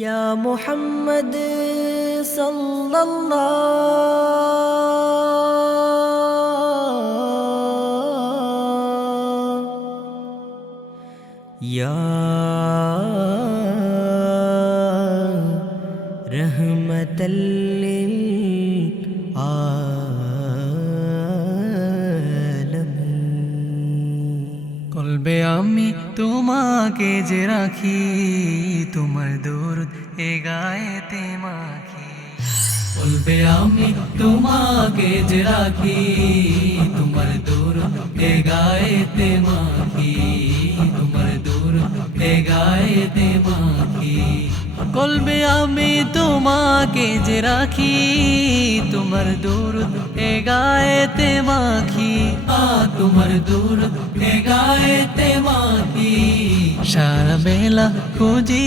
ইয়া মুহাম্মদ সাল্লাল্লাহ ইয়া রহমাতাল লিল কলবে আমি তোমাকে যে রাখি, তোমার দরুদ এ গায়েতে মাখি। কলবে আমি তোমাকে যে রাখি, তোমার দরুদ এ গায়েতে মাখি, তোমার দরুদ এ গায়েতে মাখি। কলবে আমি তোমাকে যে রাখি, তোমার দরুদ এ গায়েতে মাখি, তোমার দরুদ এ গায়েতে মাখি। সারা বেলা খুঁজি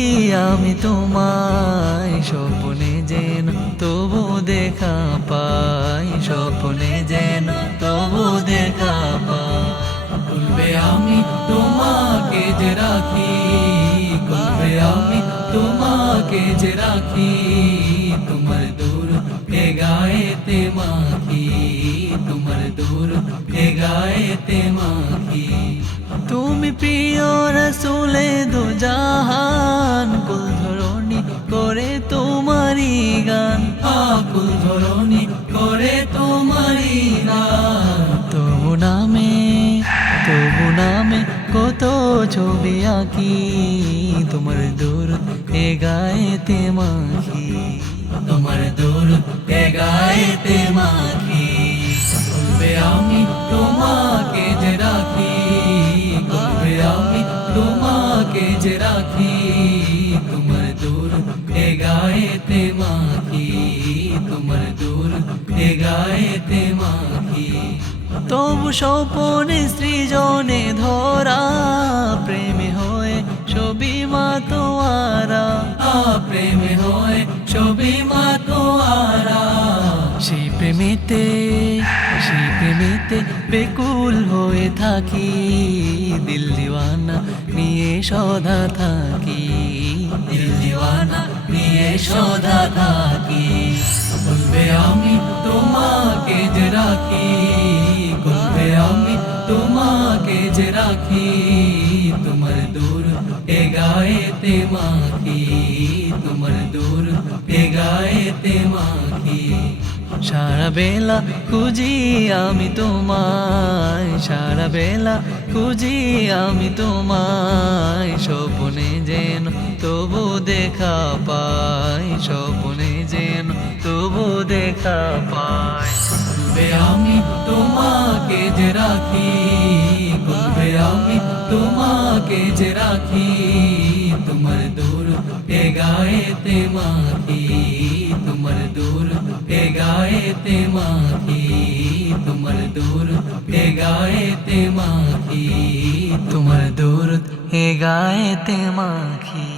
আমি তোমায়, স্বপ্নে যেন তবু দেখা পাই, স্বপ্নে যেন তবু দেখা পাই। কলবে আমি তোমাকে যে রাখি, কলবে আমি তোমাকে যে রাখি, তোমার দরুদ এ গায়েতে মাখি, তোমার দরুদ এ গায়েতে মাখি। তুমি প্রিয় রাসূলে দু জাহান, কুল ধরণী করে তোমারি গান, কুল ধরণী করে তোমারি গান। তবু নামে কত ছবি আঁকি, তোমার দরুদ এ গায়েতে মাখি, তোমার দরুদ এ গায়েতে মাখি। কলবে আমি তোমাকে যে রাখি, কলবে আমি তোমাকে যে রাখি, তোমার দরুদ এ গায়েতে মাখি, তোমার দরুদ এ গায়েতে মাখি। তবু স্বপনে সৃজনে ধরা, প্রেমে হয়ে ছবি মা তোয়ারা, প্রেমে হয়ে ছবি মা তোয়ারা। সেই প্রেমেতে বেকুল হয়ে থাকি, দিল দিওয়ানা নিয়ে সদা থাকি, দিল দিওয়ানা নিয়ে সদা থাকি। বলবে আমি তোমাকে যে রাখি, বলবে আমি তোমাকে যে রাখি, তোমার দরুদ এ গায়েতে মাখি, তোমার দরুদ এ গায়েতে মাখি। সারা বেলা খুঁজি আমি তোমায়, সারা বেলা খুঁজি আমি তোমায়, স্বপ্নে যেন তবু দেখা পাই, স্বপ্নে যেন তবু দেখা পাই। বলবে আমি তোমাকে যে রাখি, বলবে আমি তোমাকে যে রাখি, তোমার দরুদ এ গায়েতে মাখি, তোমার দরুদ এ গায়েতে মাখি, তোমার দরুদ এ গায়েতে মাখি, তোমার দরুদ এ গায়েতে মাখি।